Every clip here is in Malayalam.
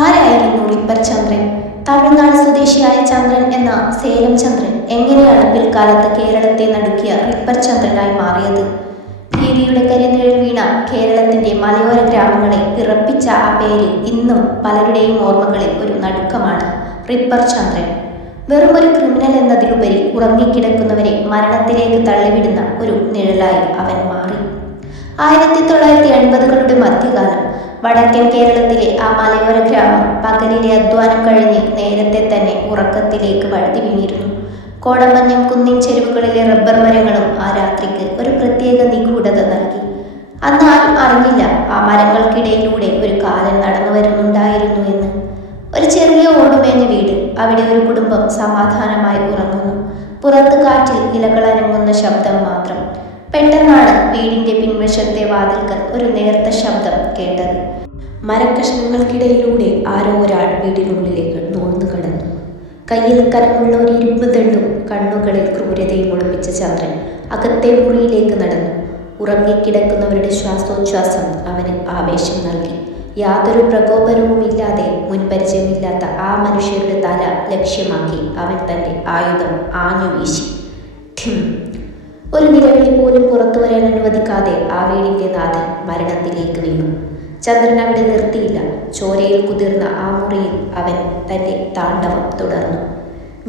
ആരായിരുന്നു റിപ്പർ ചന്ദ്രൻ? തമിഴ്നാട് സ്വദേശിയായ ചന്ദ്രൻ എന്ന സേലം ചന്ദ്രൻ എങ്ങനെയാണ് പിൽക്കാലത്ത് കേരളത്തെ നടുക്കിയ റിപ്പർ ചന്ദ്രനായി മാറിയത്? ഭീതിയുടെ കരിനിഴൽ വീണ കേരളത്തിന്റെ മലയോര ഗ്രാമങ്ങളെ വിറപ്പിച്ച ആ പേര് ഇന്നും പലരുടെയും ഓർമ്മകളിൽ ഒരു നടുക്കമാണ്. റിപ്പർ ചന്ദ്രൻ വെറുമൊരു ക്രിമിനൽ എന്നതിലുപരി ഉറങ്ങിക്കിടക്കുന്നവരെ മരണത്തിലേക്ക് തള്ളിവിടുന്ന ഒരു നിഴലായി അവൻ മാറി. 1980കളുടെ മധ്യകാലം വടക്കൻ കേരളത്തിലെ ആ മലയോര ഗ്രാമം പകലിലെ അധ്വാനം കഴിഞ്ഞ് നേരത്തെ തന്നെ ഉറക്കത്തിലേക്ക് വഴുതി വീണിരുന്നു. കോടമഞ്ഞും കുന്നിൻ ചെരുവുകളിലെ റബ്ബർ മരങ്ങളും ആ രാത്രിക്ക് ഒരു പ്രത്യേക നിഗൂഢത നൽകി. അന്ന് ആരും അറിഞ്ഞില്ല ആ മരങ്ങൾക്കിടയിലൂടെ ഒരു കാലൻ നടന്നു വരുന്നുണ്ടായിരുന്നു എന്ന്. ഒരു ചെറിയ ഓടുമേഞ്ഞ വീട്, അവിടെ ഒരു കുടുംബം സമാധാനമായി ഉറങ്ങുന്നു. പുറത്ത് കാറ്റിൽ ഇലകൾ അനങ്ങുന്ന ശബ്ദം മാത്രം. പെട്ടെന്നാണ് വീടിന്റെ പിൻവശത്തെ വാതിൽക്കൽ ഒരു നേർത്ത ശബ്ദം കേട്ടത്. മരക്കഷ്ണങ്ങൾക്കിടയിലൂടെ ആരോ ഒരാൾ വീടിനുള്ളിലേക്ക് നൂഴ്ന്നു കടന്നു. കയ്യിൽ കനമുള്ള ഒരു ഇരുമ്പ് ദണ്ടും കണ്ണുകളിൽ ക്രൂരതയും ഒളിപ്പിച്ച ചന്ദ്രൻ അകത്തെ മുറിയിലേക്ക് നടന്നു. ഉറങ്ങിക്കിടക്കുന്നവരുടെ ശ്വാസോച്ഛ്വാസം അവന് ആവേശം നൽകി. യാതൊരു പ്രകോപനവുമില്ലാതെ മുൻപരിചയമില്ലാത്ത ആ മനുഷ്യരുടെ തല ലക്ഷ്യമാക്കി അവൻ തന്റെ ആയുധം ആഞ്ഞു വീശി. ഒരു നിലവിളി പോലും പുറത്തു വരാൻ അനുവദിക്കാതെ ആ വീടിന്റെ നാഥൻ മരണത്തിലേക്ക് വീണു. ചന്ദ്രൻ അവിടെ നിർത്തിയില്ല. ചോരയിൽ കുതിർന്ന ആ മുറിയിൽ അവൻ തന്റെ താണ്ഡവം തുടർന്നു.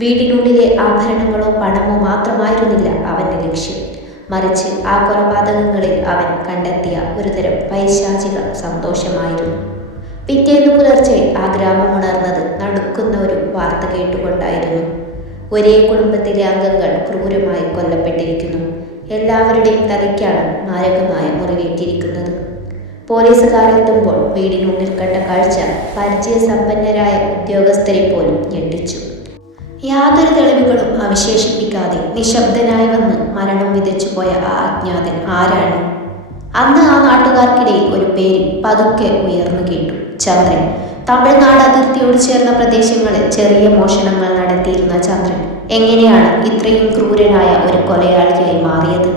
വീടിനുള്ളിലെ ആഭരണങ്ങളോ പണമോ മാത്രമായിരുന്നില്ല അവന്റെ ലക്ഷ്യം. മറിച്ച് ആ കൊലപാതകങ്ങളിൽ അവൻ കണ്ടെത്തിയ ഒരുതരം പൈശാചിക സന്തോഷമായിരുന്നു. പിറ്റേന്ന് പുലർച്ചെ ആ ഗ്രാമം ഉണർന്നത് നടുക്കുന്ന ഒരു വാർത്ത കേട്ടുകൊണ്ടായിരുന്നു. ഒരേ കുടുംബത്തിലെ അംഗങ്ങൾ ക്രൂരമായി കൊല്ലപ്പെട്ടിരിക്കുന്നു. എല്ലാവരുടെയും തലയ്ക്കാണ് മാരകമായ മുറിവേറ്റിരിക്കുന്നത്. പോലീസുകാർ എത്തുമ്പോൾ വീടിനുള്ളിൽ കണ്ട കാഴ്ച പരിചയസമ്പന്നരായ ഉദ്യോഗസ്ഥരെ പോലും ഞെട്ടിച്ചു. യാതൊരു തെളിവുകളും അവശേഷിപ്പിക്കാതെ നിശബ്ദനായി വന്ന് മരണം വിതച്ചുപോയ ആ അജ്ഞാതൻ ആരാണ്? അന്ന് ആ നാട്ടുകാർക്കിടയിൽ ഒരു പേര് പതുക്കെ ഉയർന്നു കേട്ടു: ചന്ദ്രൻ. തമിഴ്നാട് അതിർത്തിയോട് ചേർന്ന പ്രദേശങ്ങളിൽ ചെറിയ മോഷണങ്ങൾ നടത്തിയിരുന്ന ചന്ദ്രൻ എങ്ങനെയാണ് ഇത്രയും ക്രൂരനായ ഒരു കൊലയാളിയായി മാറിയത്?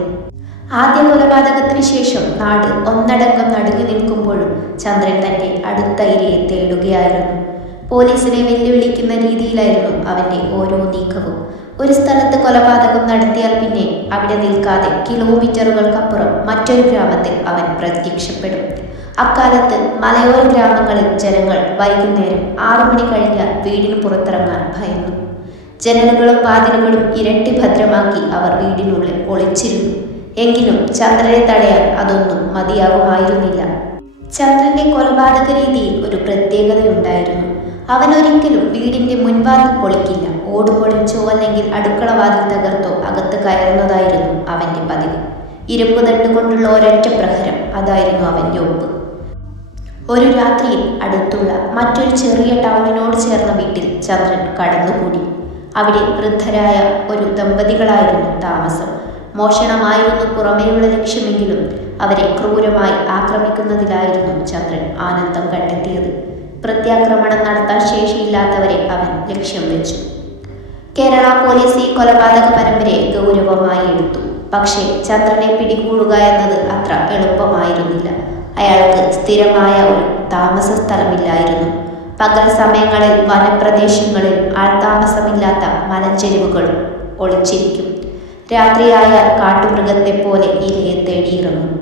ആദ്യ കൊലപാതകത്തിന് ശേഷം നാട് ഒന്നടങ്കം നടുങ്ങി നിൽക്കുമ്പോഴും ചന്ദ്രൻ തന്റെ അടുത്ത ഇരയെ തേടുകയായിരുന്നു. പോലീസിനെ വെല്ലുവിളിക്കുന്ന രീതിയിലായിരുന്നു അവന്റെ ഓരോ നീക്കവും. ഒരു സ്ഥലത്ത് കൊലപാതകം നടത്തിയാൽ പിന്നെ അവിടെ നിൽക്കാതെ കിലോമീറ്ററുകൾക്കപ്പുറം മറ്റൊരു ഗ്രാമത്തിൽ അവൻ പ്രത്യക്ഷപ്പെടും. അക്കാലത്ത് മലയോര ഗ്രാമങ്ങളിൽ ജനങ്ങൾ വൈകുന്നേരം 6 മണി കഴിഞ്ഞാൽ വീടിന് പുറത്തിറങ്ങാൻ ഭയന്നു. ജനലുകളും വാതിലുകളും ഇരട്ടി ഭദ്രമാക്കി അവർ വീടിനുള്ളിൽ ഒളിച്ചിരുന്നു. എങ്കിലും ചന്ദ്രനെ തടയാൻ അതൊന്നും മതിയാകുമായിരുന്നില്ല. ചന്ദ്രന്റെ കൊലപാതക രീതിയിൽ ഒരു പ്രത്യേകതയുണ്ടായിരുന്നു. അവൻ ഒരിക്കലും വീടിന്റെ മുൻവാതിൽ പൊളിക്കില്ല. ഓട് പൊളിച്ചോ അല്ലെങ്കിൽ അടുക്കള വാതിൽ തകർത്തോ അകത്ത് കയറുന്നതായിരുന്നു അവന്റെ പതിവ്. ഇരുമ്പ് തണ്ട് കൊണ്ടുള്ള ഒരൊറ്റ പ്രഹരം, അതായിരുന്നു അവന്റെ ഒപ്പ്. ഒരു രാത്രിയിൽ അടുത്തുള്ള മറ്റൊരു ചെറിയ ടൗണിനോട് ചേർന്ന വീട്ടിൽ ചന്ദ്രൻ കടന്നുകൂടി. അവിടെ വൃദ്ധരായ ഒരു ദമ്പതികളായിരുന്നു താമസം. മോഷണമായിരുന്നു പുറമേയുള്ള ലക്ഷ്യമെങ്കിലും അവരെ ക്രൂരമായി ആക്രമിക്കുന്നതിലായിരുന്നു ചന്ദ്രൻ ആനന്ദം കണ്ടെത്തിയത്. പ്രത്യാക്രമണം നടത്താൻ ശേഷിയില്ലാത്തവരെ അവൻ ലക്ഷ്യം വെച്ചു. കേരള പോലീസ് ഈ കൊലപാതക പരമ്പരയെ ഗൗരവമായി എടുത്തു. പക്ഷേ ചന്ദ്രനെ പിടികൂടുക എന്നത് അത്ര എളുപ്പമായിരുന്നില്ല. അയാൾക്ക് സ്ഥിരമായ ഒരു താമസ സ്ഥലമില്ലായിരുന്നു. പകൽ സമയങ്ങളിൽ വനപ്രദേശങ്ങളിൽ ആൾതാമസമില്ലാത്ത മലഞ്ചെരുവുകളും ഒളിച്ചിരിക്കും. രാത്രിയായാൽ കാട്ടുമൃഗത്തെ പോലെ ഇരയെ തേടിയിറങ്ങും.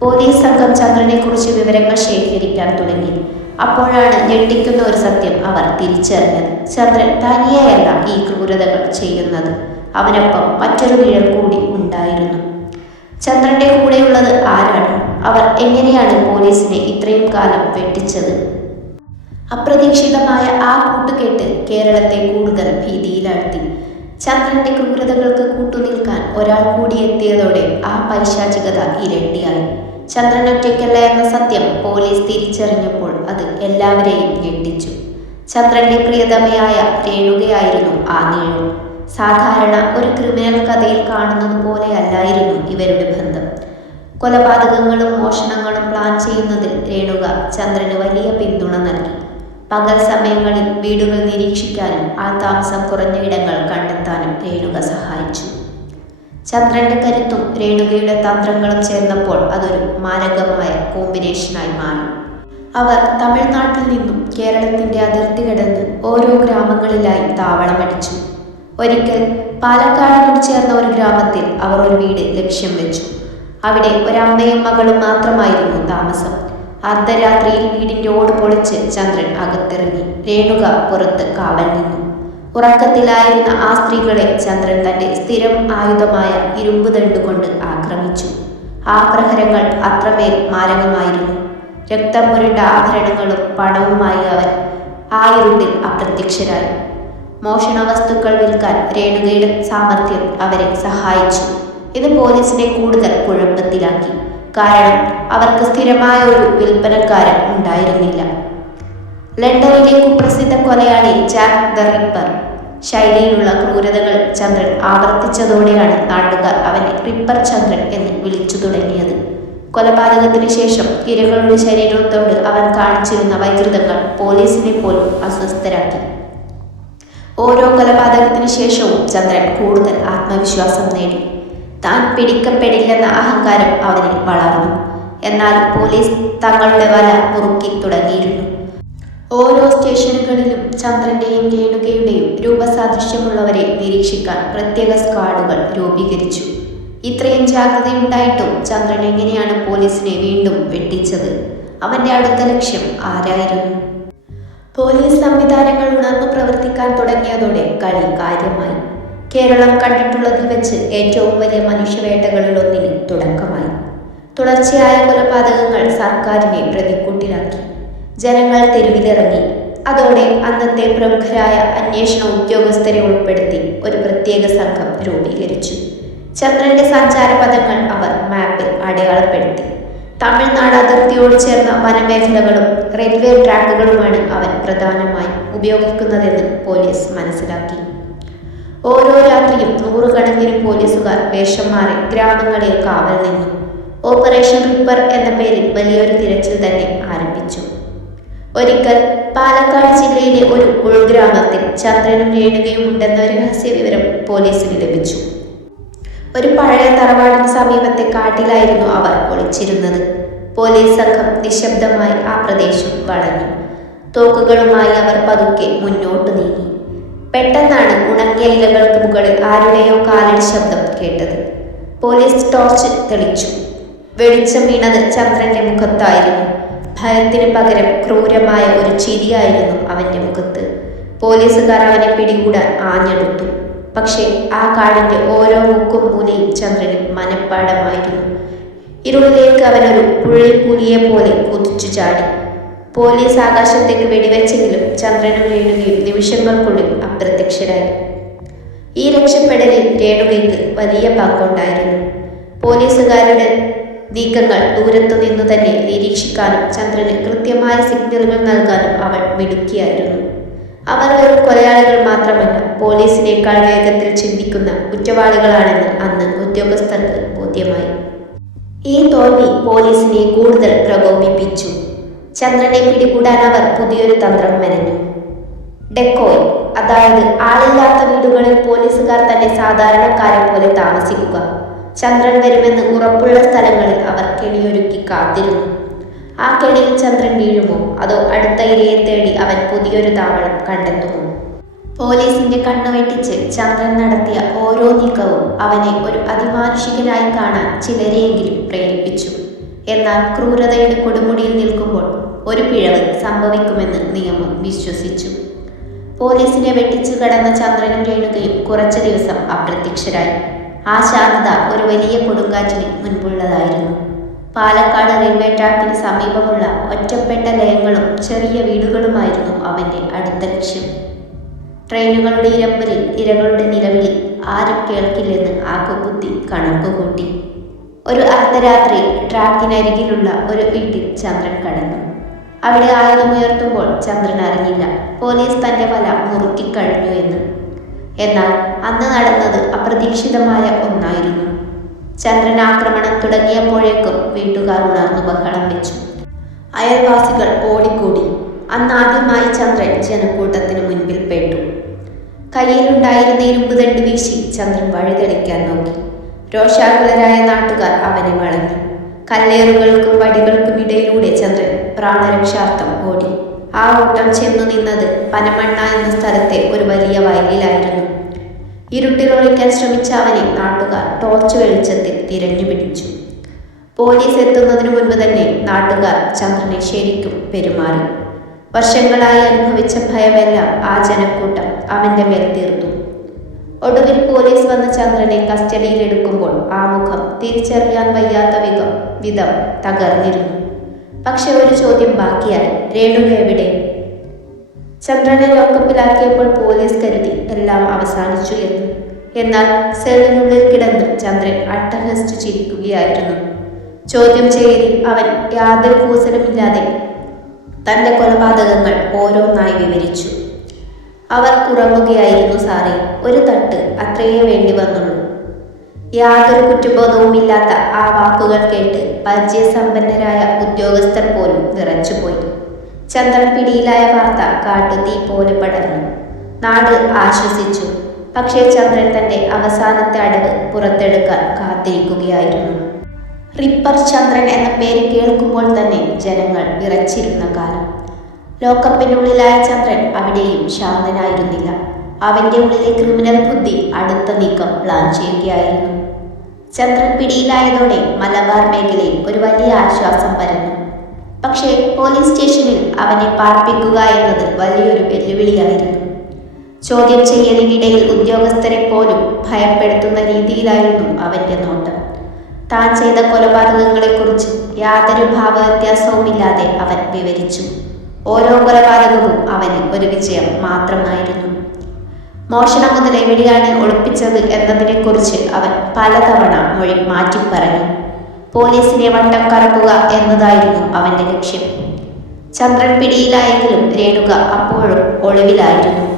പോലീസ് സംഘം ചന്ദ്രനെക്കുറിച്ച് വിവരങ്ങൾ ശേഖരിക്കാൻ തുടങ്ങി. അപ്പോഴാണ് ഞെട്ടിക്കുന്ന ഒരു സത്യം അവർ തിരിച്ചറിഞ്ഞത്. ചന്ദ്രൻ തനിയെയല്ല ഈ ക്രൂരതകൾ ചെയ്യുന്നത്. അവനൊപ്പം മറ്റൊരു നിഴൽ കൂടി ഉണ്ടായിരുന്നു. ചന്ദ്രന്റെ കൂടെയുള്ളത് ആരാണ്? അവർ എങ്ങനെയാണ് പോലീസിനെ ഇത്രയും കാലം വെട്ടിച്ചത്? അപ്രതീക്ഷിതമായ ആ കൂട്ടുകെട്ട് കേരളത്തെ കൂടുതൽ ഭീതിയിലാഴ്ത്തി. ചന്ദ്രന്റെ ക്രൂരതകൾക്ക് കൂട്ടുനിൽക്കാൻ ഒരാൾ കൂടി എത്തിയതോടെ ആ പൈശാചികത ഇരട്ടിയായി. ചന്ദ്രൻ ഒറ്റയ്ക്കല്ല എന്ന സത്യം പോലീസ് തിരിച്ചറിഞ്ഞപ്പോൾ അത് എല്ലാവരെയും ഞെട്ടിച്ചു. ചന്ദ്രന്റെ പ്രിയതമയായ രേണുകയായിരുന്നു ആ നിഴൽ. സാധാരണ ഒരു ക്രിമിനൽ കഥയിൽ കാണുന്നത് പോലെയല്ലായിരുന്നു ഇവരുടെ ബന്ധം. കൊലപാതകങ്ങളും മോഷണങ്ങളും പ്ലാൻ ചെയ്യുന്നതിൽ രേണുക ചന്ദ്രന് വലിയ പിന്തുണ നൽകി. പകൽ സമയങ്ങളിൽ വീടുകൾ നിരീക്ഷിക്കാനും ആൾതാമസം കുറഞ്ഞ ഇടങ്ങൾ കണ്ടെത്താനും രേണുക സഹായിച്ചു. ചന്ദ്രന്റെ കരുത്തും രേണുകയുടെ തന്ത്രങ്ങളും ചേർന്നപ്പോൾ അതൊരു മാരകമായ കോമ്പിനേഷനായി മാറി. അവർ തമിഴ്നാട്ടിൽ നിന്നും കേരളത്തിന്റെ അതിർത്തി കടന്ന് ഓരോ ഗ്രാമങ്ങളിലായി താവളമടിച്ചു. ഒരിക്കൽ പാലക്കാടിനോട് ചേർന്ന ഒരു ഗ്രാമത്തിൽ അവർ ഒരു വീട് ലക്ഷ്യം വെച്ചു. അവിടെ ഒരമ്മയും മകളും മാത്രമായിരുന്നു താമസം. അർദ്ധരാത്രിയിൽ വീടിന്റെ ഓട് പൊളിച്ച് ചന്ദ്രൻ അകത്തിറങ്ങി. രേണുക പുറത്ത് കാവൽ നിന്നു. ഉറക്കത്തിലായിരുന്ന ആ സ്ത്രീകളെ ചന്ദ്രൻ തന്റെ സ്ഥിരം ആയുധമായ ഇരുമ്പ് ദണ്ടുകൊണ്ട് ആക്രമിച്ചു. ആ പ്രഹരങ്ങൾ അത്രമേൽ മാരകമായിരുന്നു. രക്തം പുരണ്ട ആഭരണങ്ങളും പണവുമായി അവൻ ആ ഇരുട്ടിൽ അപ്രത്യക്ഷരായി. മോഷണ വസ്തുക്കൾ വിൽക്കാൻ രേണുകയുടെ സാമർഥ്യം അവരെ സഹായിച്ചു. ഇത് പോലീസിനെ കൂടുതൽ കുഴപ്പത്തിലാക്കി. കാരണം അവർക്ക് സ്ഥിരമായ ഒരു വിൽപ്പനക്കാരൻ ഉണ്ടായിരുന്നില്ല. ലണ്ടനിലെ കുപ്രസിദ്ധ കൊലയാളി ജാക്ക് ദ റിപ്പർ ശൈലിയിലുള്ള ക്രൂരതകൾ ചന്ദ്രൻ ആവർത്തിച്ചതോടെയാണ് നാട്ടുകാർ അവനെ റിപ്പർ ചന്ദ്രൻ എന്ന് വിളിച്ചു തുടങ്ങിയത്. കൊലപാതകത്തിന് ശേഷം ഇരകളുടെ ശരീരത്തോട് അവൻ കാണിച്ചിരുന്ന വൈകൃതങ്ങൾ പോലീസിനെ പോലും അസ്വസ്ഥരാക്കി. ഓരോ കൊലപാതകത്തിന് ശേഷവും ചന്ദ്രൻ കൂടുതൽ ആത്മവിശ്വാസം നേടി. താൻ പിടിക്കപ്പെടില്ലെന്ന അഹങ്കാരം അവനിൽ വളർന്നു. എന്നാൽ പോലീസ് തങ്ങളുടെ വല മുറുക്കി തുടങ്ങിയിരുന്നു. ഓരോ സ്റ്റേഷനുകളിലും ചന്ദ്രന്റെയും രേണുകയുടെയും രൂപസാദൃശ്യമുള്ളവരെ നിരീക്ഷിക്കാൻ പ്രത്യേക സ്ക്വാഡുകൾ രൂപീകരിച്ചു. ഇത്രയും ജാഗ്രതയുണ്ടായിട്ടും ചന്ദ്രൻ എങ്ങനെയാണ് പോലീസിനെ വീണ്ടും വെട്ടിച്ചത്? അവന്റെ അടുത്ത ലക്ഷ്യം ആരായിരുന്നു? പോലീസ് സംവിധാനങ്ങൾ ഉണർന്നു പ്രവർത്തിക്കാൻ തുടങ്ങിയതോടെ കളി കാര്യമായി. കേരളം കണ്ടിട്ടുള്ളതിൽ വെച്ച് ഏറ്റവും വലിയ മനുഷ്യവേട്ടകളിലൊന്നിന് തുടക്കമായി. തുടർച്ചയായ കൊലപാതകങ്ങൾ സർക്കാരിനെ പ്രതിക്കൂട്ടിലാക്കി. ജനങ്ങൾ തെരുവിലിറങ്ങി. അതോടെ അന്നത്തെ പ്രമുഖരായ അന്വേഷണ ഉദ്യോഗസ്ഥരെ ഉൾപ്പെടുത്തി ഒരു പ്രത്യേക സംഘം രൂപീകരിച്ചു. ചന്ദ്രന്റെ സഞ്ചാരപഥങ്ങൾ അവർ മാപ്പിൽ അടയാളപ്പെടുത്തി. തമിഴ്നാട് അതിർത്തിയോട് ചേർന്ന വനമേഖലകളും റെയിൽവേ ട്രാക്കുകളുമാണ് അവൻ പ്രധാനമായും ഉപയോഗിക്കുന്നതെന്ന് പോലീസ് മനസ്സിലാക്കി. ഓരോ രാത്രിയും നൂറുകണക്കിന് പോലീസുകാർ വേഷം മാറി ഗ്രാമങ്ങളിൽ കാവൽ നിന്നു. ഓപ്പറേഷൻ റിപ്പർ എന്ന പേരിൽ വലിയൊരു തിരച്ചിൽ തന്നെ ആരംഭിച്ചു. ഒരിക്കൽ പാലക്കാട് ജില്ലയിലെ ഒരു ഉൾഗ്രാമത്തിൽ ചന്ദ്രനും രേണുകയും ഉണ്ടെന്ന രഹസ്യ വിവരം പോലീസിന് ലഭിച്ചു. ഒരു പഴയ തറവാടിന് സമീപത്തെ കാട്ടിലായിരുന്നു അവർ ഒളിച്ചിരുന്നത്. പോലീസ് സംഘം നിശബ്ദമായി ആ പ്രദേശം വളഞ്ഞു. തോക്കുകളുമായി അവർ പതുക്കെ മുന്നോട്ട് നീങ്ങി. പെട്ടെന്നാണ് ഉണങ്ങിയ ഇലകൾക്ക് മുകളിൽ ആരുടെയോ കാലടി ശബ്ദം കേട്ടത്. പോലീസ് ടോർച്ച് തെളിച്ചു. വെളിച്ചം വീണത് ചന്ദ്രന്റെ മുഖത്തായിരുന്നു. ഭയത്തിന് പകരം ക്രൂരമായ ഒരു ചിരിയായിരുന്നു അവന്റെ മുഖത്ത്. പോലീസുകാർ അവനെ പിടികൂടാൻ ആഞ്ഞെടുത്തു. പക്ഷേ ആ കാടിന്റെ ഓരോ മുക്കും മൂലയും ചന്ദ്രന് മനഃപ്പാടമായിരുന്നു. ഇരുളിലേക്ക് അവനൊരു പുഴപ്പുലിയെ പോലെ കുതിച്ചു ചാടി. പോലീസ് ആകാശത്തേക്ക് വെടിവെച്ചെങ്കിലും ചന്ദ്രനും രേണുകയും നിമിഷങ്ങൾക്കുള്ളിൽ അപ്രത്യക്ഷരായി. ഈ രക്ഷപ്പെടലിൽ രേണുകയ്ക്ക് വലിയ പങ്കുണ്ടായിരുന്നു. പോലീസുകാരുടെ നീക്കങ്ങൾ ദൂരത്തു നിന്നു തന്നെ നിരീക്ഷിക്കാനും ചന്ദ്രന് കൃത്യമായ സിഗ്നലുകൾ നൽകാനും അവൾ മിടുക്കിയായിരുന്നു. അവർ വെറും കൊലയാളികൾ മാത്രമല്ല, പോലീസിനേക്കാൾ വേഗത്തിൽ ചിന്തിക്കുന്ന കുറ്റവാളികളാണെന്ന് അന്ന് ഉദ്യോഗസ്ഥർക്ക് ബോധ്യമായി. ഈ തോൽവി പോലീസിനെ കൂടുതൽ പ്രകോപിപ്പിച്ചു. ചന്ദ്രനെ പിടികൂടാൻ അവർ പുതിയൊരു തന്ത്രം മെനഞ്ഞു. ഡെക്കോയ്, അതായത് ആളില്ലാത്ത വീടുകളിൽ പോലീസുകാർ തന്നെ സാധാരണക്കാരെ പോലെ താമസിക്കുക. ചന്ദ്രൻ വരുമെന്ന് ഉറപ്പുള്ള സ്ഥലങ്ങളിൽ അവർ കെണിയൊരുക്കി കാത്തിരുന്നു. ആ കെണിയിൽ ചന്ദ്രൻ വീഴുമോ, അതോ അടുത്ത ഇരയെ തേടി അവൻ പുതിയൊരു താവളം കണ്ടെത്തുമോ? പോലീസിന്റെ കണ്ണു വെട്ടിച്ച് ചന്ദ്രൻ നടത്തിയ ഓരോ നീക്കവും അവനെ ഒരു അതിമാനുഷികനായി കാണാൻ ചിലരെയെങ്കിലും പ്രേരിപ്പിച്ചു. എന്നാൽ ക്രൂരതയുടെ കൊടുമുടിയിൽ നിൽക്കുമ്പോൾ ഒരു പിഴവ് സംഭവിക്കുമെന്ന് നിയമം വിശ്വസിച്ചു. പോലീസിനെ വെട്ടിച്ചു കടന്ന ചന്ദ്രനും രേണുകയും കുറച്ചു ദിവസം അപ്രത്യക്ഷരായി. ആ ശാന്തത ഒരു വലിയ കൊടുങ്കാറ്റിന് മുൻപുള്ളതായിരുന്നു. പാലക്കാട് റെയിൽവേ ട്രാക്കിന് സമീപമുള്ള ഒറ്റപ്പെട്ട ലയങ്ങളും ചെറിയ വീടുകളുമായിരുന്നു അവന്റെ അടുത്ത ലക്ഷ്യം. ട്രെയിനുകളുടെ ഇരമ്പലിൽ, ഇരകളുടെ നിലവിളിൽ ആരും കേൾക്കില്ലെന്ന് ആക്കുകുത്തി കണക്കുകൂട്ടി. ഒരു അർദ്ധരാത്രിയിൽ ട്രാക്കിനരികിലുള്ള ഒരു വീട്ടിൽ ചന്ദ്രൻ കടന്നു. അവിടെ ആയുധമുയർത്തുമ്പോൾ ചന്ദ്രൻ അറിഞ്ഞില്ല പോലീസ് തന്റെ വല മുറുക്കിക്കഴിഞ്ഞു എന്ന്. എന്നാൽ അന്ന് നടന്നത് അപ്രതീക്ഷിതമായ ഒന്നായിരുന്നു. ചന്ദ്രൻ ആക്രമണം തുടങ്ങിയപ്പോഴേക്കും വീട്ടുകാർ ഉണർന്നു ബഹളം വെച്ചു. അയൽവാസികൾ ഓടിക്കൂടി. അന്നാദ്യമായി ചന്ദ്രൻ ജനക്കൂട്ടത്തിന് മുൻപിൽ പെട്ടു. കയ്യിലുണ്ടായിരുന്ന ഇരുമ്പ് ദണ്ട് വീശി ചന്ദ്രൻ വഴിതെളിക്കാൻ നോക്കി. രോഷാകുലരായ നാട്ടുകാർ അവനെ വളഞ്ഞു. കല്ലേറുകൾക്കും വടികൾക്കും ഇടയിലൂടെ ചന്ദ്രൻ പ്രാണരക്ഷാർത്ഥം ഓടി. ആ ഓട്ടം ചെന്നു നിന്നത് പനമണ്ണ എന്ന സ്ഥലത്തെ ഒരു വലിയ വയലിലായിരുന്നു. ഇരുട്ടിൽ ഒളിക്കാൻ ശ്രമിച്ച അവനെ നാട്ടുകാർ ടോർച്ച് വെളിച്ചത്തിൽ തിരഞ്ഞുപിടിച്ചു. പോലീസ് എത്തുന്നതിനു മുൻപ് തന്നെ നാട്ടുകാർ ചന്ദ്രനെ ശരിക്കും പെരുമാറി. വർഷങ്ങളായി അനുഭവിച്ച ഭയമെല്ലാം ആ ജനക്കൂട്ടം അവന്റെ മേൽ തീർത്തു. ഒടുവിൽ പോലീസ് വന്ന് ചന്ദ്രനെ കസ്റ്റഡിയിലെടുക്കുമ്പോൾ ആ മുഖം തിരിച്ചറിയാൻ വയ്യാത്ത വിധം തകർന്നിരുന്നു. പക്ഷെ ഒരു ചോദ്യം ബാക്കിയായി, രേണുക എവിടെ? ചന്ദ്രനെ ലോക്കപ്പിലാക്കിയപ്പോൾ പോലീസ് കരുതി എല്ലാം അവസാനിച്ചു എന്ന്. എന്നാൽ സെല്ലിനുള്ളിൽ കിടന്ന് ചന്ദ്രൻ അട്ടഹസിച്ചു ചിരിക്കുകയായിരുന്നു. ചോദ്യം ചെയ്യലിൽ അവൻ യാതൊരു കൂസലുമില്ലാതെ തന്റെ കൊലപാതകങ്ങൾ ഓരോന്നായി വിവരിച്ചു. അവർ ഉറങ്ങുകയായിരുന്നു സാറേ, ഒരു തട്ട് അത്രയേ വേണ്ടി വന്നുള്ളൂ. യാതൊരു കുറ്റബോധവുമില്ലാത്ത ആ വാക്കുകൾ കേട്ട് പരിചയസമ്പന്നരായ ഉദ്യോഗസ്ഥർ പോലും വിറച്ചുപോയി. ചന്ദ്രൻ പിടിയിലായ വാർത്ത കാട്ടുതീ പോലെ പടർന്നു. നാട് ആശ്വസിച്ചു. പക്ഷേ ചന്ദ്രൻ തന്റെ അവസാനത്തെ അടവ് പുറത്തെടുക്കാൻ കാത്തിരിക്കുകയായിരുന്നു. റിപ്പർ ചന്ദ്രൻ എന്ന പേര് കേൾക്കുമ്പോൾ തന്നെ ജനങ്ങൾ വിറച്ചിരുന്ന കാലം. ലോക്കപ്പിനുള്ളിലായ ചന്ദ്രൻ അവിടെയും ശാന്തനായിരുന്നില്ല. അവന്റെ ഉള്ളിലെ ക്രിമിനൽ ബുദ്ധി അടുത്ത നീക്കം പ്ലാൻ ചെയ്യുകയായിരുന്നു. ചന്ദ്രൻ പിടിയിലായതോടെ മലബാർ മേഖലയിൽ ഒരു വലിയ ആശ്വാസം പരന്നു. പക്ഷേ പോലീസ് സ്റ്റേഷനിൽ അവനെ പാർപ്പിക്കുക എന്നത് വലിയൊരു വെല്ലുവിളിയായിരുന്നു. ചോദ്യം ചെയ്യലിനിടയിൽ ഉദ്യോഗസ്ഥരെ പോലും ഭയപ്പെടുത്തുന്ന രീതിയിലായിരുന്നു അവന്റെ നോട്ടം. താൻ ചെയ്ത കൊലപാതകങ്ങളെക്കുറിച്ച് യാതൊരു ഭാവവ്യത്യാസവുമില്ലാതെ അവൻ വിവരിച്ചു. ഓരോ കൊലപാതകവും അവന് ഒരു വിജയം മാത്രമായിരുന്നു. മോഷണം മുതൽ എവിടെയാണ് ഒളിപ്പിച്ചത് എന്നതിനെക്കുറിച്ച് അവൻ പലതവണ മൊഴി മാറ്റി പറഞ്ഞു. പോലീസിനെ വട്ടം കറക്കുക എന്നതായിരുന്നു അവന്റെ ലക്ഷ്യം. ചന്ദ്രൻ പിടിയിലായെങ്കിലും രേണുക അപ്പോഴും ഒളിവിലായിരുന്നു.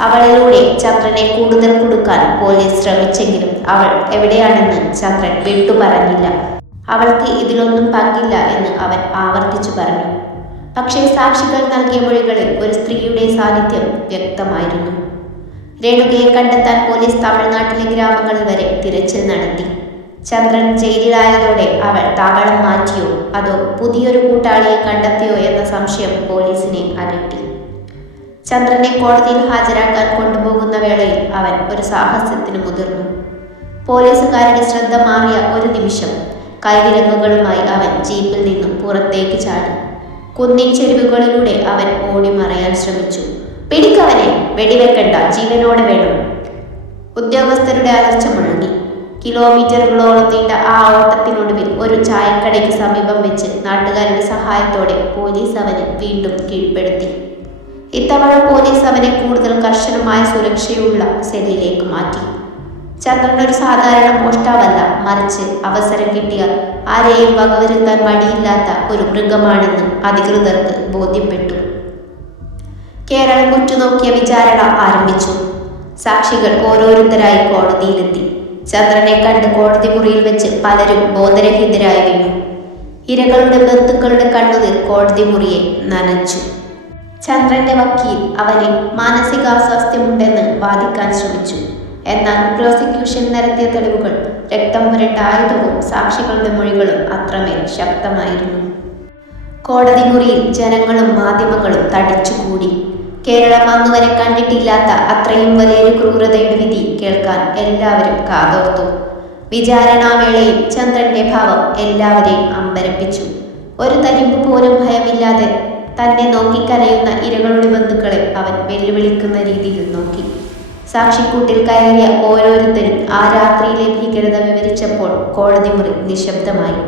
അവളിലൂടെ ചന്ദ്രനെ കൂടുതൽ കുടുക്കാൻ പോലീസ് ശ്രമിച്ചെങ്കിലും അവൾ എവിടെയാണെന്ന് ചന്ദ്രൻ വിട്ടുപറഞ്ഞില്ല. അവൾക്ക് ഇതിലൊന്നും പങ്കില്ല എന്ന് അവൻ ആവർത്തിച്ചു പറഞ്ഞു. പക്ഷേ സാക്ഷികൾ നൽകിയ മൊഴികളിൽ ഒരു സ്ത്രീയുടെ സാന്നിധ്യം വ്യക്തമായിരുന്നു. രേണുകയെ കണ്ടെത്താൻ പോലീസ് തമിഴ്നാട്ടിലെ ഗ്രാമങ്ങളിൽ വരെ തിരച്ചിൽ നടത്തി. ചന്ദ്രൻ ജയിലിലായതോടെ അവൾ താവളം മാറ്റിയോ അതോ പുതിയൊരു കൂട്ടാളിയെ കണ്ടെത്തിയോ എന്ന സംശയം പോലീസിനെ അലട്ടി. ചന്ദ്രനെ കോടതിയിൽ ഹാജരാക്കാൻ കൊണ്ടുപോകുന്ന വേളയിൽ അവൻ ഒരു സാഹസത്തിന് മുതിർന്നു. പോലീസുകാരുടെ ശ്രദ്ധ മാറിയ ഒരു നിമിഷം കൈവിലങ്ങുകളുമായി അവൻ ജീപ്പിൽ നിന്നും പുറത്തേക്ക് ചാടി. കുന്നിൻ ചെരുവുകളിലൂടെ അവൻ ഓടി മറയാൻ ശ്രമിച്ചു. പിടിക്കവനെ, വെടിവെക്കണ്ട, ജീവനോടെ വേണം. ഉദ്യോഗസ്ഥരുടെ അലർച്ച മുഴങ്ങി. കിലോമീറ്ററുകളോളം നീണ്ട ആ ഓട്ടത്തിനൊടുവിൽ ഒരു ചായക്കടയ്ക്ക് സമീപം വെച്ച് നാട്ടുകാരുടെ സഹായത്തോടെ പോലീസ് അവനെ വീണ്ടും കീഴ്പ്പെടുത്തി. ഇത്തവണ പോലീസ് അവനെ കൂടുതൽ കർശനമായ സുരക്ഷയുള്ള സെല്ലിലേക്ക് മാറ്റി. ചന്ദ്രൻ ഒരു സാധാരണ മോഷ്ടാവല്ല, മറിച്ച് അവസരം കിട്ടിയാൽ ആരെയും വകവരുത്താൻ മടിയില്ലാത്ത ഒരു മൃഗമാണെന്ന് അധികൃതർക്ക് ബോധ്യപ്പെട്ടു. കേരളം ഉറ്റുനോക്കിയ വിചാരണ ആരംഭിച്ചു. സാക്ഷികൾ ഓരോരുത്തരായി കോടതിയിലെത്തി. ചന്ദ്രനെ കണ്ട് കോടതി മുറിയിൽ വെച്ച് പലരും ബോധരഹിതരായി വീണു. ഇരകളുടെ ബന്ധുക്കളുടെ കണ്ണുനീർ കോടതി മുറിയെ നനച്ചു. ചന്ദ്രന്റെ വക്കീൽ അവന് മാനസികാസ്വാസ്ഥ്യമുണ്ടെന്ന് വാദിക്കാൻ ശ്രമിച്ചു. എന്നാൽ പ്രോസിക്യൂഷൻ നിരത്തിയ തെളിവുകൾ, രക്തം പുരണ്ട ആയുധവും സാക്ഷികളുടെ മൊഴികളും അത്രമേൽ ശക്തമായിരുന്നു. കോടതി മുറിയിൽ ജനങ്ങളും മാധ്യമങ്ങളും തടിച്ചുകൂടി. കേരളം അന്നുവരെ കണ്ടിട്ടില്ലാത്ത അത്രയും വലിയൊരു ക്രൂരതയുടെ വിധി കേൾക്കാൻ എല്ലാവരും കാതോർത്തു. വിചാരണാവേളയിൽ ചന്ദ്രന്റെ ഭാവം എല്ലാവരെയും അമ്പരപ്പിച്ചു. ഒരു തരിമ്പ് പോലും ഭയമില്ലാതെ തന്നെ നോക്കിക്കരയുന്ന ഇരകളുടെ ബന്ധുക്കളെ അവൻ വെല്ലുവിളിക്കുന്ന രീതിയിൽ നോക്കി. സാക്ഷിക്കൂട്ടിൽ കയറിയ ഓരോരുത്തരും ആ രാത്രിയിലെ ഭീകരത വിവരിച്ചപ്പോൾ കോടതി മുറി നിശബ്ദമായി.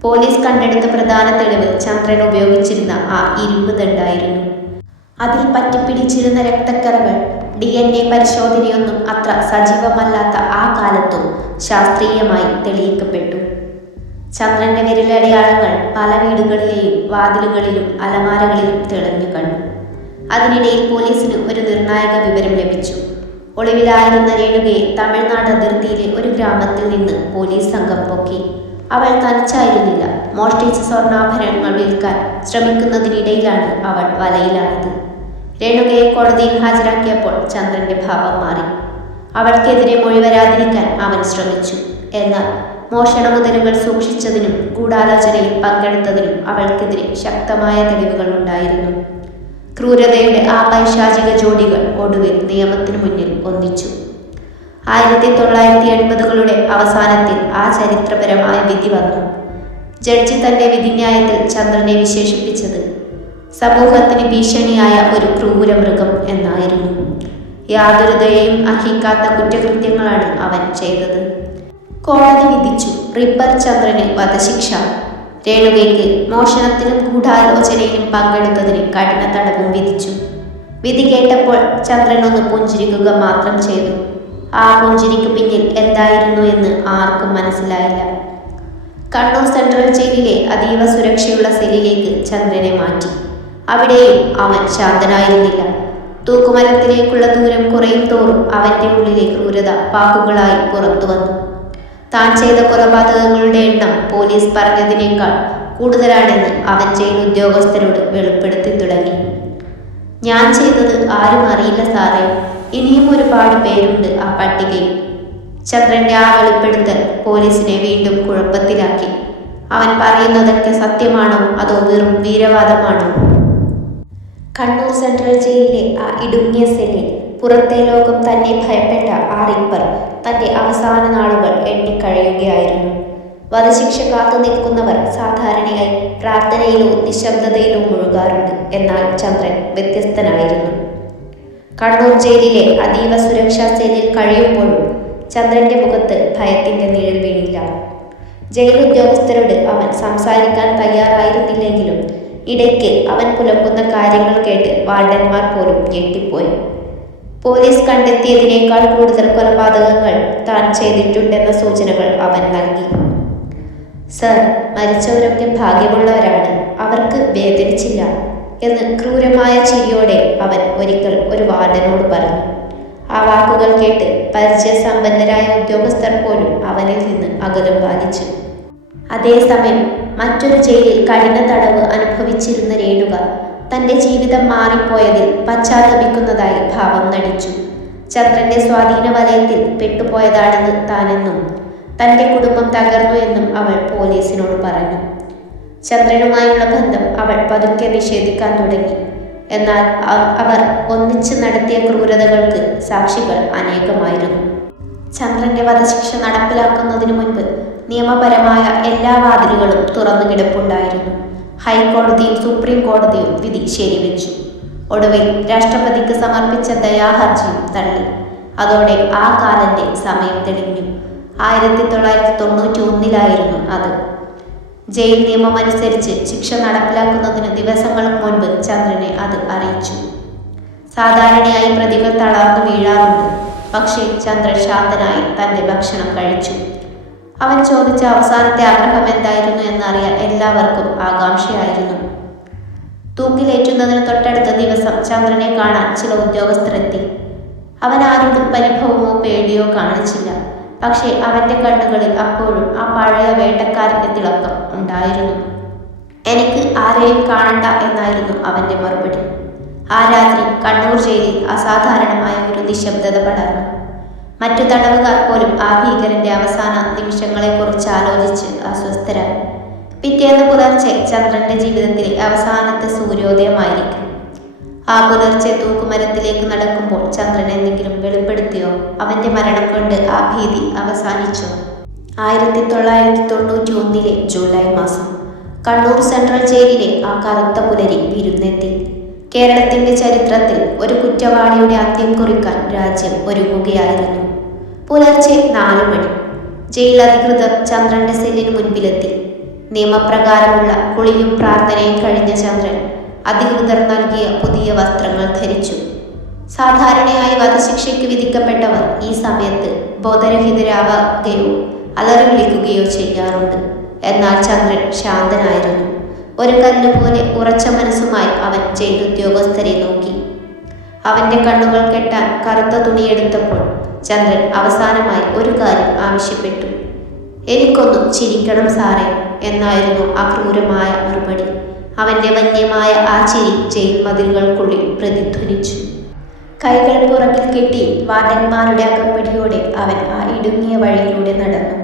പോലീസ് കണ്ടെടുത്ത പ്രധാന തെളിവ് ചന്ദ്രൻ ഉപയോഗിച്ചിരുന്ന ആ ഇരുമ്പ് ദണ്ഡായിരുന്നു. അതിൽ പറ്റിപ്പിടിച്ചിരുന്ന രക്തക്കറകൾ DNA പരിശോധനയൊന്നും അത്ര സജീവമല്ലാത്ത ആ കാലത്തും ശാസ്ത്രീയമായി തെളിയിക്കപ്പെട്ടു. ചന്ദ്രന്റെ വിരലടയാളങ്ങൾ പല വീടുകളിലെയും വാതിലുകളിലും അലമാരകളിലും തെളിഞ്ഞു കണ്ടു. അതിനിടയിൽ പോലീസിന് ഒരു നിർണായക വിവരം ലഭിച്ചു. ഒളിവിലായിരുന്ന രേണുകയെ തമിഴ്നാട് അതിർത്തിയിലെ ഒരു ഗ്രാമത്തിൽ നിന്ന് പോലീസ് സംഘം പൊക്കി. അവൾ തനിച്ചായിരുന്നില്ല. മോഷ്ടിച്ച സ്വർണ്ണാഭരണങ്ങൾ വിൽക്കാൻ ശ്രമിക്കുന്നതിനിടയിലാണ് അവൾ വലയിലായത്. രേണുകയെ കോടതിയിൽ ഹാജരാക്കിയപ്പോൾ ചന്ദ്രന്റെ ഭാവം മാറി. അവൾക്കെതിരെ മൊഴി വരാതിരിക്കാൻ അവൻ ശ്രമിച്ചു. എന്നാൽ മോഷണ മുതലുകൾ സൂക്ഷിച്ചതിനും ഗൂഢാലോചനയിൽ പങ്കെടുത്തതിനും അവൾക്കെതിരെ ശക്തമായ തെളിവുകൾ ഉണ്ടായിരുന്നു. ക്രൂരതയുടെ ആ പൈശാചിക ജോഡികൾ ഒടുവിൽ നിയമത്തിനു മുന്നിൽ ഒന്നിച്ചു. 1980കളുടെ അവസാനത്തിൽ ആ ചരിത്രപരമായ വിധി വന്നു. ജഡ്ജി തന്റെ വിധിന്യായത്തിൽ ചന്ദ്രനെ വിശേഷിപ്പിച്ചത് സമൂഹത്തിന് ഭീഷണിയായ ഒരു ക്രൂരമൃഗം എന്നായിരുന്നു. യാതൊരു ദയയും അർഹിക്കാത്ത കുറ്റകൃത്യങ്ങളാണ് അവൻ ചെയ്തത്. കോടതി വിധിച്ചു റിപ്പർ ചന്ദ്രന് വധശിക്ഷ. രേണുകയ്ക്ക് മോഷണത്തിലും ഗൂഢാലോചനയിലും പങ്കെടുത്തതിന് കഠിന തടവും വിധിച്ചു. വിധി കേട്ടപ്പോൾ ചന്ദ്രൻ ഒന്ന് പുഞ്ചിരിക്കുക മാത്രം ചെയ്തു. ആ പുഞ്ചിരിക്ക് പിന്നിൽ എന്തായിരുന്നു എന്ന് ആർക്കും മനസ്സിലായില്ല. കണ്ണൂർ സെൻട്രൽ ജയിലിലെ അതീവ സുരക്ഷയുള്ള സെല്ലിലേക്ക് ചന്ദ്രനെ മാറ്റി. അവിടെയും അവൻ ശാന്തനായിരുന്നില്ല. തൂക്കുമരത്തിലേക്കുള്ള ദൂരം കുറയും തോറും അവന്റെ ഉള്ളിലെ ക്രൂരത പാക്കുകളായി പുറത്തു വന്നു. താൻ ചെയ്ത കൊലപാതകങ്ങളുടെ എണ്ണം പോലീസ് പറഞ്ഞതിനേക്കാൾ കൂടുതലാണെന്ന് അവൻ ജയിൽ ഉദ്യോഗസ്ഥരോട് വെളിപ്പെടുത്തി തുടങ്ങി. ഞാൻ ചെയ്തത് ആരും അറിയില്ല സാറേ, ഇനിയും ഒരുപാട് പേരുണ്ട് ആ പട്ടികയിൽ. ചന്ദ്രന്റെ ആ വെളിപ്പെടുത്തൽ പോലീസിനെ വീണ്ടും കുഴപ്പത്തിലാക്കി. അവൻ പറയുന്നതൊക്കെ സത്യമാണോ അതോ വെറും വീരവാദമാണോ? കണ്ണൂർ സെൻട്രൽ ജയിലിലെ ആ ഇടുങ്ങിയ സെല്ലിൽ പുറത്തെ ലോകം തന്നെ ഭയപ്പെട്ട ആ റിപ്പർ തന്റെ അവസാന നാളുകൾ എണ്ണിക്കഴിയുകയായിരുന്നു. വധശിക്ഷ കാത്തു നിൽക്കുന്നവർ സാധാരണയായി പ്രാർത്ഥനയിലോ നിശബ്ദതയിലോ മുഴുകാറുണ്ട്. എന്നാൽ ചന്ദ്രൻ വ്യത്യസ്തനായിരുന്നു. കണ്ണൂർ ജയിലിലെ അതീവ സുരക്ഷാ സെല്ലിൽ കഴിയുമ്പോഴും ചന്ദ്രന്റെ മുഖത്ത് ഭയത്തിന്റെ നിഴൽ വീണില്ല. ജയിൽ ഉദ്യോഗസ്ഥരോട് അവൻ സംസാരിക്കാൻ തയ്യാറായിരുന്നില്ലെങ്കിലും ഇടയ്ക്ക് അവൻ പുലമ്പുന്ന കാര്യങ്ങൾ കേട്ട് വാർഡന്മാർ പോലും ഞെട്ടിപ്പോയി. പോലീസ് കണ്ടെത്തിയതിനേക്കാൾ കൂടുതൽ കൊലപാതകങ്ങൾ താൻ ചെയ്തിട്ടുണ്ടെന്ന സൂചനകൾ അവൻ നൽകി. സർ, മരിച്ചവരൊക്കെ ഭാഗ്യമുള്ളവരാണ്, അവർക്ക് വേദനിച്ചില്ല എന്ന് ക്രൂരമായ ചിരിയോടെ അവൻ ഒരിക്കൽ ഒരു വാർഡനോട് പറഞ്ഞു. ആ വാക്കുകൾ കേട്ട് പരിചയസമ്പന്നരായ ഉദ്യോഗസ്ഥർ പോലും അവനിൽ നിന്ന് അകലം പാലിച്ചു. അതേസമയം മറ്റൊരു ജയിലിൽ കഠിന തടവ് അനുഭവിച്ചിരുന്ന രേണുക തന്റെ ജീവിതം മാറിപ്പോയതിൽ പശ്ചാത്തപിക്കുന്നതായി ഭാവം നടിച്ചു. ചന്ദ്രന്റെ സ്വാധീന വലയത്തിൽ പെട്ടുപോയതാണെന്ന് താനെന്നും തന്റെ കുടുംബം തകർന്നു എന്നും അവൾ പോലീസിനോട് പറഞ്ഞു. ചന്ദ്രനുമായുള്ള ബന്ധം അവൾ പതുക്കെ നിഷേധിക്കാൻ തുടങ്ങി. എന്നാൽ അവർ ഒന്നിച്ച് നടത്തിയ ക്രൂരതകൾക്ക് സാക്ഷികൾ അനേകമായിരുന്നു. ചന്ദ്രന്റെ വധശിക്ഷ നടപ്പിലാക്കുന്നതിനു മുൻപ് നിയമപരമായ എല്ലാ വാതിലുകളും തുറന്നു കിടപ്പുണ്ടായിരുന്നു. ഹൈക്കോടതിയും സുപ്രീം കോടതിയും വിധി ശരിവെച്ചു. ഒടുവിൽ രാഷ്ട്രപതിക്ക് സമർപ്പിച്ച ദയാഹർജിയും തള്ളി. അതോടെ ആ കാലന്റെ സമയം തെളിഞ്ഞു. 1991 അത്. ജയിൽ നിയമമനുസരിച്ച് ശിക്ഷ നടപ്പിലാക്കുന്നതിന് ദിവസങ്ങൾക്ക് മുൻപ് ചന്ദ്രനെ അത് അറിയിച്ചു. സാധാരണയായി പ്രതികൾ തളർന്നു വീഴാറുണ്ട്. പക്ഷേ ചന്ദ്രൻ ശാന്തനായി തന്റെ ഭക്ഷണം കഴിച്ചു. അവൻ ചോദിച്ച അവസാനത്തെ ആഗ്രഹം എന്തായിരുന്നു എന്നറിയാൻ എല്ലാവർക്കും ആകാംക്ഷയായിരുന്നു. തൂക്കിലേറ്റുന്നതിന് തൊട്ടടുത്ത ദിവസം ചന്ദ്രനെ കാണാൻ ചില ഉദ്യോഗസ്ഥരെത്തി. അവൻ ആരോടും പരിഭവമോ പേടിയോ കാണിച്ചില്ല. പക്ഷേ അവന്റെ കണ്ണുകളിൽ അപ്പോഴും ആ പഴയ വേട്ടക്കാരന്റെ തിളക്കം ഉണ്ടായിരുന്നു. എനിക്ക് ആരെയും കാണണ്ട എന്നായിരുന്നു അവന്റെ മറുപടി. ആ രാത്രി കണ്ണൂർ ജയിലിൽ അസാധാരണമായ ഒരു നിശബ്ദത പടർന്നു. മറ്റു തടവുകാർ പോലും ആ ഭീകരന്റെ അവസാന നിമിഷങ്ങളെക്കുറിച്ച് ആലോചിച്ച് അസ്വസ്ഥരായി. പിറ്റേന്ന് പുലർച്ചെ ചന്ദ്രന്റെ ജീവിതത്തിലെ അവസാനത്തെ സൂര്യോദയമായിരിക്കും. ആ പുലർച്ചെ തൂക്കുമരത്തിലേക്ക് നടക്കുമ്പോൾ ചന്ദ്രൻ എന്തെങ്കിലും വെളിപ്പെടുത്തിയോ? അവന്റെ മരണം കൊണ്ട് ആ ഭീതി അവസാനിച്ചോ? 1991 ജൂലൈ മാസം കണ്ണൂർ സെൻട്രൽ ജയിലിലെ ആ കറുത്ത പുലരി വിരുന്നെത്തി. കേരളത്തിന്റെ ചരിത്രത്തിൽ ഒരു കുറ്റവാളിയുടെ അന്ത്യം കുറിക്കാൻ രാജ്യം ഒരുങ്ങുകയായിരുന്നു. പുലർച്ചെ 4 മണി. ജയിൽ അധികൃതർ ചന്ദ്രന്റെ സെല്ലിന് മുൻപിലെത്തി. നിയമപ്രകാരമുള്ള കുളിയും പ്രാർത്ഥനയും കഴിഞ്ഞ ചന്ദ്രൻ അധികൃതർ നൽകിയ പുതിയ വസ്ത്രങ്ങൾ ധരിച്ചു. സാധാരണയായി വധശിക്ഷയ്ക്ക് വിധിക്കപ്പെട്ടവർ ഈ സമയത്ത് ബോധരഹിതരാവുകയോ അലറി വിളിക്കുകയോ ചെയ്യാറുണ്ട്. എന്നാൽ ചന്ദ്രൻ ശാന്തനായിരുന്നു. ഒരു കല്ലുപോലെ ഉറച്ച മനസ്സുമായി അവൻ ജയിൽ ഉദ്യോഗസ്ഥരെ നോക്കി. അവന്റെ കണ്ണുകൾ കെട്ടാൻ കറുത്ത തുണിയെടുത്തപ്പോൾ ചന്ദ്രൻ അവസാനമായി ഒരു കാര്യം ആവശ്യപ്പെട്ടു. എനിക്കൊന്ന് ചിരിക്കണം സാറേ എന്നായിരുന്നു അക്രൂരമായ മറുപടി. അവന്റെ വന്യമായ ആ ചിരി ജയിൽ മതിലുകൾക്കുള്ളിൽ പ്രതിധ്വനിച്ചു. കൈകൾ പുറകിൽ കെട്ടി വാർഡന്മാരുടെ അകമ്പടിയോടെ അവൻ ആ ഇടുങ്ങിയ വഴിയിലൂടെ നടന്നു.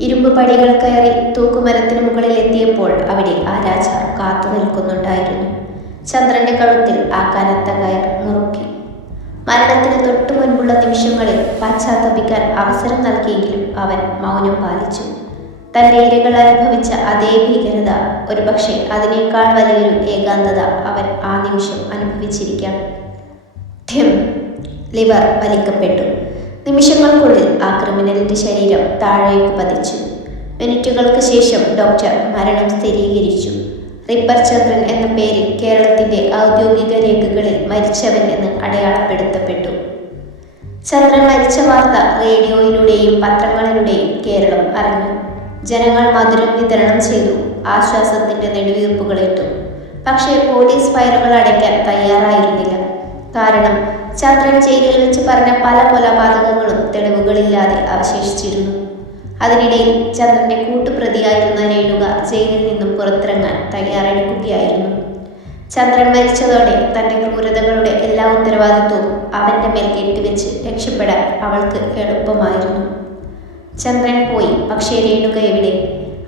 ഇരുമ്പ് പടികൾ കയറി തൂക്കുമരത്തിന് മുകളിൽ എത്തിയപ്പോൾ അവിടെ ആ രാജാവ് കാത്തു നിൽക്കുന്നുണ്ടായിരുന്നു. ചന്ദ്രന്റെ കഴുത്തിൽ ആ കനത്ത കയർ മുറുക്കി. മരണത്തിന് തൊട്ടു മുൻപുള്ള നിമിഷങ്ങളിൽ പശ്ചാത്തപിക്കാൻ അവസരം നൽകിയെങ്കിലും അവൻ മൗനം പാലിച്ചു. തന്റെ ഇരകൾ അനുഭവിച്ച അതേ ഭീകരത, ഒരുപക്ഷെ അതിനേക്കാൾ വലിയൊരു ഏകാന്തത അവൻ ആ നിമിഷം അനുഭവിച്ചിരിക്കാം. ലിവർ വലിക്കപ്പെട്ടു. നിമിഷങ്ങൾക്കുള്ളിൽ ആ ക്രിമിനലിന്റെ ശരീരം താഴേക്ക് പതിച്ചു. മിനിറ്റുകൾക്ക് ശേഷം ഡോക്ടർ മരണം സ്ഥിരീകരിച്ചു. റിപ്പർ ചന്ദ്രൻ എന്ന പേരിൽ കേരളത്തിന്റെ ഔദ്യോഗിക രേഖകളിൽ മരിച്ചവൻ എന്ന് അടയാളപ്പെടുത്തപ്പെട്ടു. ചന്ദ്രൻ മരിച്ച വാർത്ത റേഡിയോയിലൂടെയും പത്രങ്ങളിലൂടെയും കേരളം അറിഞ്ഞു. ജനങ്ങൾ മധുരം വിതരണം ചെയ്തു. ആശ്വാസത്തിന്റെ നെടുവീർപ്പുകളേറ്റു. പക്ഷേ പോലീസ് ഫയലുകൾ അടയ്ക്കാൻ തയ്യാറായിരുന്നില്ല. കാരണം ചന്ദ്രൻ ജയിലിൽ വെച്ച് പറഞ്ഞ പല കൊലപാതകങ്ങളും തെളിവുകളില്ലാതെ അവശേഷിച്ചിരുന്നു. അതിനിടയിൽ ചന്ദ്രന്റെ കൂട്ടുപ്രതിയായിരുന്ന രേണുക ജയിലിൽ നിന്നും പുറത്തിറങ്ങാൻ തയ്യാറെടുക്കുകയായിരുന്നു. ചന്ദ്രൻ മരിച്ചതോടെ തന്റെ ക്രൂരതകളുടെ എല്ലാ ഉത്തരവാദിത്വവും അവന്റെ മേൽ കെട്ടിവെച്ച് രക്ഷപ്പെടാൻ അവൾക്ക് എളുപ്പമായിരുന്നു. ചന്ദ്രൻ പോയി. പക്ഷേ രേണുക എവിടെ?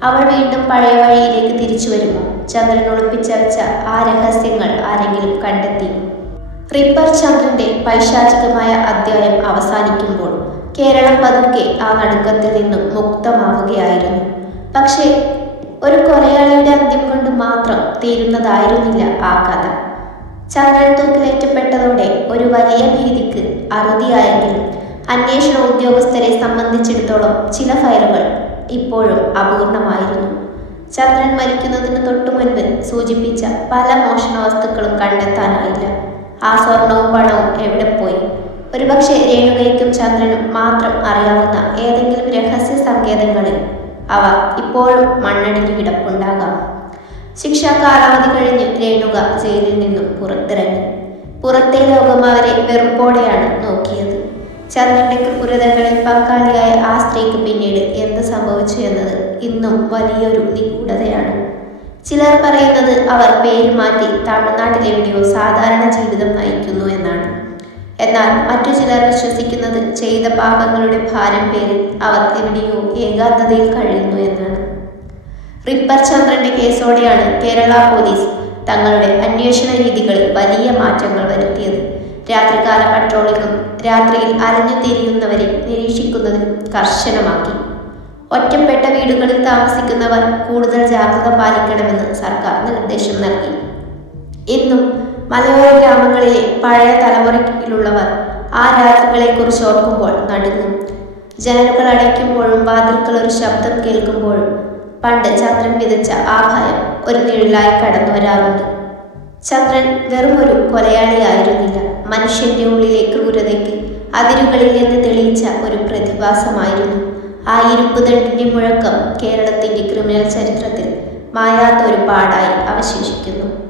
അവൾ വീണ്ടും പഴയ വഴിയിലേക്ക് തിരിച്ചു വരുമോ? ചന്ദ്രൻ ഒളിപ്പിച്ച വെച്ച ആ രഹസ്യങ്ങൾ ആരെങ്കിലും കണ്ടെത്തി? റിപ്പർ ചന്ദ്രന്റെ പൈശാചികമായ അധ്യായം അവസാനിക്കുമ്പോൾ കേരളം പതുക്കെ ആ നടുക്കത്തിൽ നിന്നും മുക്തമാവുകയായിരുന്നു. പക്ഷേ ഒരു കൊലയാളിയുടെ അന്ത്യം കൊണ്ട് മാത്രം തീരുന്നതായിരുന്നില്ല ആ കഥ. ചന്ദ്രൻ തൂക്കിലേറ്റപ്പെട്ടതോടെ ഒരു വലിയ ഭീതിക്ക് അറുതിയായെങ്കിലും അന്വേഷണ ഉദ്യോഗസ്ഥരെ സംബന്ധിച്ചിടത്തോളം ചില ഫയലുകൾ ഇപ്പോഴും അപൂർണമായിരുന്നു. ചന്ദ്രൻ മരിക്കുന്നതിന് തൊട്ടു മുൻപ് സൂചിപ്പിച്ച പല മോഷണ വസ്തുക്കളും കണ്ടെത്താനായില്ല. ആ സ്വർണവും പണവും എവിടെ പോയി? ഒരുപക്ഷെ രേണുകയ്ക്കും ചന്ദ്രനും മാത്രം അറിയാവുന്ന ഏതെങ്കിലും രഹസ്യ സങ്കേതങ്ങളിൽ അവ ഇപ്പോഴും മണ്ണടിഞ്ഞു കിടപ്പുണ്ടാകാം. ശിക്ഷാ കാലാവധി കഴിഞ്ഞ് രേണുക ജയിലിൽ നിന്നും പുറത്തിറങ്ങി. പുറത്തെ ലോകം അവരെ വെറുപ്പോടെയാണ് നോക്കിയത്. ചന്ദ്രന്റെ ക്രൂരതകളിൽ പങ്കാളിയായ ആ സ്ത്രീക്ക് പിന്നീട് എന്ത് സംഭവിച്ചു എന്നത് ഇന്നും വലിയൊരു നിഗൂഢതയാണ്. ചിലർ പറയുന്നത് അവർ പേര് മാറ്റി തമിഴ്നാട്ടിലെവിടെയോ സാധാരണ ജീവിതം നയിക്കുന്നു എന്നാണ്. എന്നാൽ മറ്റു ചിലർ വിശ്വസിക്കുന്നത് ചെയ്ത പാപങ്ങളുടെ ഭാരം പേരിൽ അവർ എവിടെയോ ഏകാന്തതയിൽ കഴിയുന്നു എന്നാണ്. റിപ്പർ ചന്ദ്രന്റെ കേസോടെയാണ് കേരള പോലീസ് തങ്ങളുടെ അന്വേഷണ രീതികളിൽ വലിയ മാറ്റങ്ങൾ വരുത്തിയത്. രാത്രികാല പട്രോളിംഗും രാത്രിയിൽ അലഞ്ഞു തിരിയുന്നവരെ നിരീക്ഷിക്കുന്നതും കർശനമാക്കി. ഒറ്റപ്പെട്ട വീടുകളിൽ താമസിക്കുന്നവർ കൂടുതൽ ജാഗ്രത പാലിക്കണമെന്ന് സർക്കാർ നിർദ്ദേശം നൽകി. ഇന്നും മലയോര ഗ്രാമങ്ങളിലെ പഴയ തലമുറയിലുള്ളവർ ആ രാത്രികളെക്കുറിച്ച് ഓർക്കുമ്പോൾ നടുങ്ങും. ജനലുകൾ അടയ്ക്കുമ്പോഴും വാതിൽക്കൽ ഒരു ശബ്ദം കേൾക്കുമ്പോഴും പണ്ട് ചന്ദ്രൻ വിതച്ച ആ ഭയം ഒരു നിഴലായി കടന്നു വരാറുണ്ട്. ചന്ദ്രൻ വെറുമൊരു കൊലയാളിയായിരുന്നില്ല. മനുഷ്യന്റെ ഉള്ളിലെ ക്രൂരതയ്ക്ക് അതിരുകളിൽ എന്ന് തെളിയിച്ച ഒരു പ്രതിഭാസമായിരുന്നു. ആ ഇരുമ്പ് ദണ്ടിന്റെ മുഴക്കം കേരളത്തിന്റെ ക്രിമിനൽ ചരിത്രത്തിൽ മായാത്ത ഒരു പാടായി അവശേഷിക്കുന്നു.